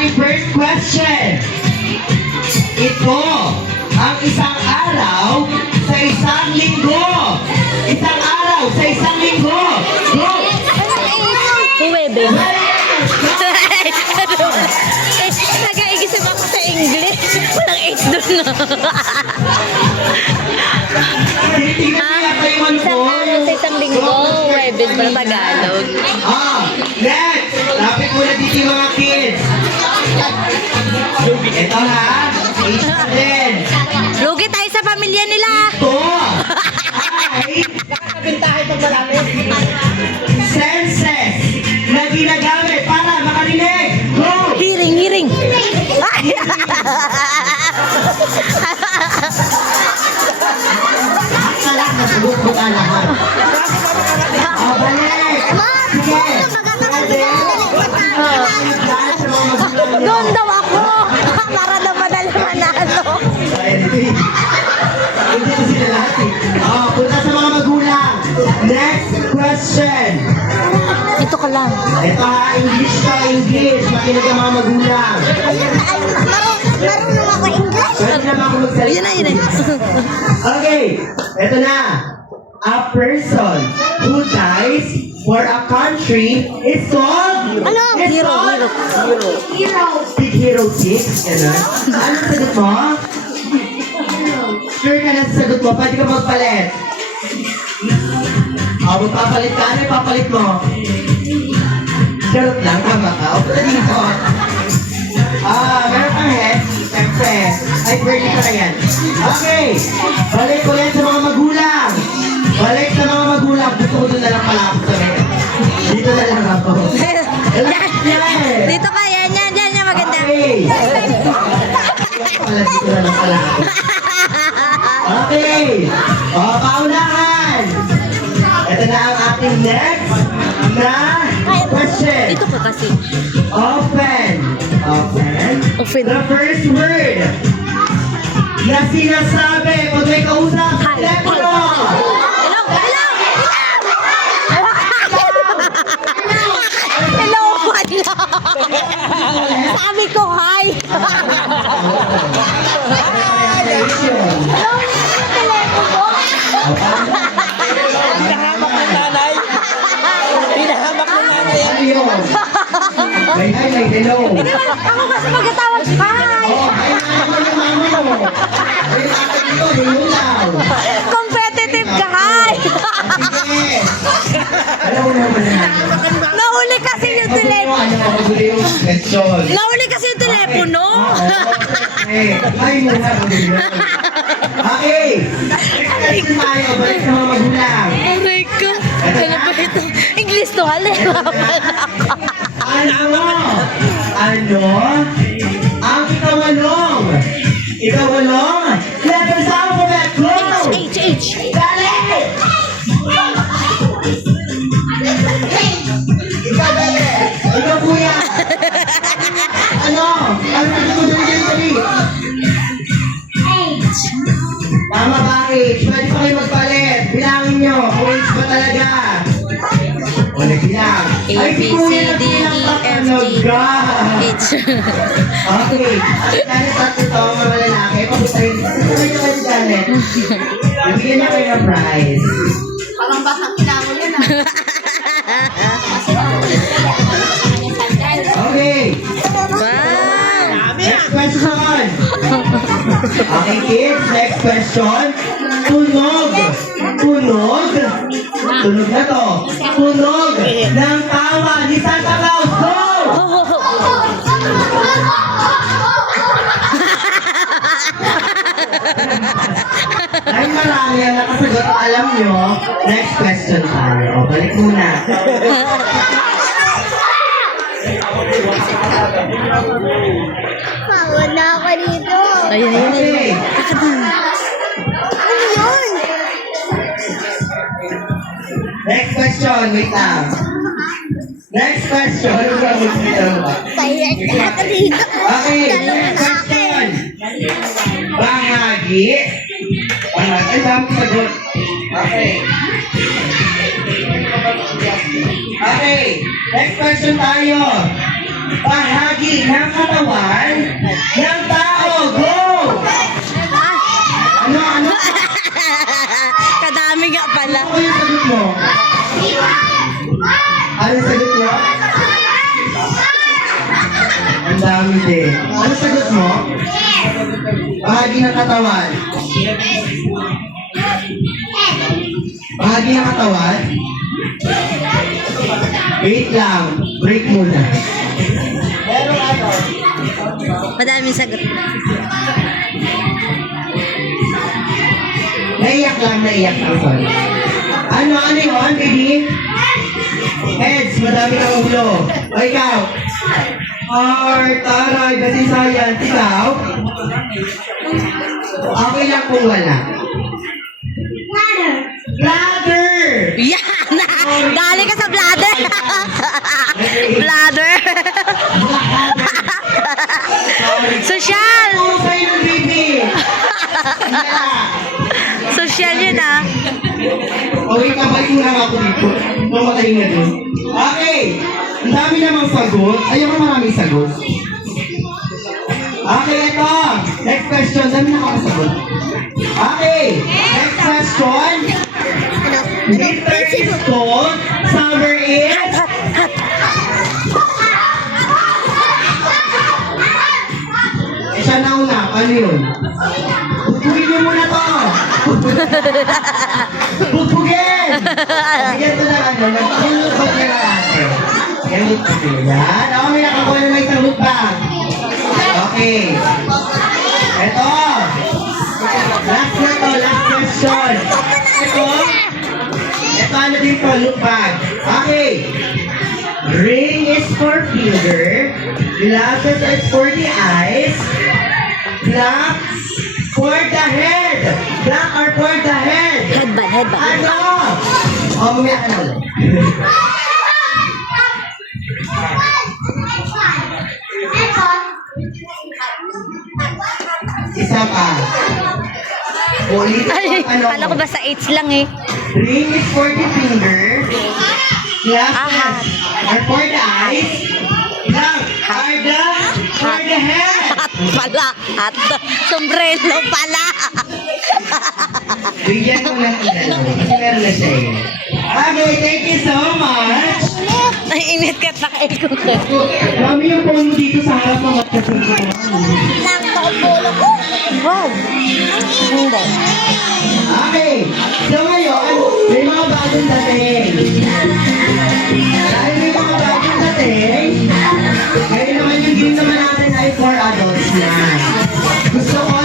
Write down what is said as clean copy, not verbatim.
aking first question. Ito ang isang araw sa isang linggo. Isang araw sa isang linggo. Go! Huwebe. Nag-iisip ako sa English. Walang H doon na. Tingnan niya pa yung ano ko. Isang araw sa isang linggo. Huwebes para Tagalog. Next! Lapit muna dito yung mga kids. Ito ha. Age pa din. Lugi tayo sa pamilya nila. Ito ay senses na ginagamit para makarinig. Go! Hearing, hearing. Ay! Salah na sagot mo ka lahat. Balik! Sige! Doon daw ako. Para daw madali manalo. Hindi ko sila lahat eh. Punta sa mga magulang. Next question. Ito ka lang. Ito ha, English ka, English. Makinig ang mga magulang. Marunong ako English. Pwede naman ako magsalita. Yun na, yun na. Okay, ito na. A person who dies for a country is called... Ano? It's Hero, called... Hero. Big Hero 6. Ano? Ano sagot mo? Sure ka na sa sagot mo? Pwede ka magpalit. Magpapalit ka. Ano yung papalit mo? Charot lang. Tama ka. O, pala dito. Meron kang head. Siyempre. Ay, birthday ka na yan. Okay. Balik ko yan sa mga magulang. Balik sa mga magulang. Gusto ko doon na lang pala ako sa dito na lang ako. Dito ka, yan, yan, yan, yan, maganda. Okay. Pala dito na lang pala ako. Okay. Paunahan. Ito na ang ating next na question. Dito ka kasi. Open. Open. Open. The first word na sinasabi pag may kausap sa telepono. Hello, hello. Hello, pala. Sabi ko, hi. Ayun. May hi, may hello. Ako kasi magkatawag, hi. Ay, ano yung mama mo? Ay, bakit yun? Hello lang. Competitive ka, hi. Sige. Alam mo naman na. Nauli kasi yung telepono. Ano ako gulo yung question? Nauli kasi yung telepono. Okay. Ay, muna ako gulo. Okay. Next question tayo. Balik sa mga magulang. Aray ko. Ano ba ito? English to, halera pala ako. Ano? Ano? Ang ikawalong. Ikawalong? Letters alphabet. Go! H, H. Dali! Ikaw dali! Ikaw kuya! Ano? Ano gusto mo dali? Tama ba H? Pwede pa kayo magpalit. Bilangin nyo. Kung H ba talaga? O nagbilang. A, B, C, D, E, F, G, H. Okay. Janet, tatlo to, mga lalaki. Pagkutayin. Pagkutayin nyo kayo, Janet. Bibigyan niya kayo ng prize. Parang batang kinako yun ah. Okay. Wow. Next question. Okay, kids. Next question. Tunog. Tunog. Tunog na to. Tunog ng tawa ni Santa Claus. Go! Ay, marami ang nakasagot. Alam nyo, next question tayo. O, balik muna. Pagod na ako dito. Ayun, ayun, ayun. Okay. Ano yun? Next question. Wait lang. Next question. Kaya na ako dito. Okay. Next question. Bahagi. Ay, dami sagot. Okay. Okay. Next question tayo. bahagi ng katawan ng tao. Go! Ano? Kadami nga pala. Ano yung sagot mo? Ano sagot mo? Ang dami din. Ano sagot mo? Bahagi ng katawan. Bahagi ng katawan? Wait lang. Break muna. Pero ano? Madaming sagot. Naiyak lang. Sorry. Ano yun, baby? Heads, madami kang ulo. O ikaw? Heart, taray, kasi science. Ikaw? Okay lang kung wala. Bladder! Yan! Dali ka sa bladder! Bladder! Social! Pusay ng baby! Social yun ah. Okay, kabalik mo lang ako dito. Mamatayin na dun. Okay! Ang dami namang sagot. Ayoko maraming sagot. Okay, ito. Next question. Dami na ako sagot. Okay. Next question. Winter is cold. Summer is... Siya na una. Ano yun? Bugin niyo muna to. Bugin! Bigyan ko ng ano. Nagpulupag na natin. Yan. Ako may nakakuha na may isang look back. Okay. Ito. Last na to. Last question. Ito. Ito ano din to. Look back. Okay. Ring is for finger. Glasses is for the eyes. Black for the head. Black or for the head. Headband. Ano? O, mamaya ka na ulit. Isa pa. Ulit. Ay, Ano? kala ko ba sa H lang eh. Ring is for the finger. Glasses are for the eyes. Black are the for the head. Hat pala. Hat. Sombrero pala. Bigyan ko lang ang dalawa. Kasi meron na siya eh. Okay, thank you so much. Ay, init ka at nakail ko. Mami yung phone mo dito sa harap ng magkasing ko. Lang pa ang polo ko. Wow. Hindi. Okay, so ngayon, may mga bagong dating. Dahil may mga bagong dating, ngayon naman yung game naman natin ay for adults na. Gusto ko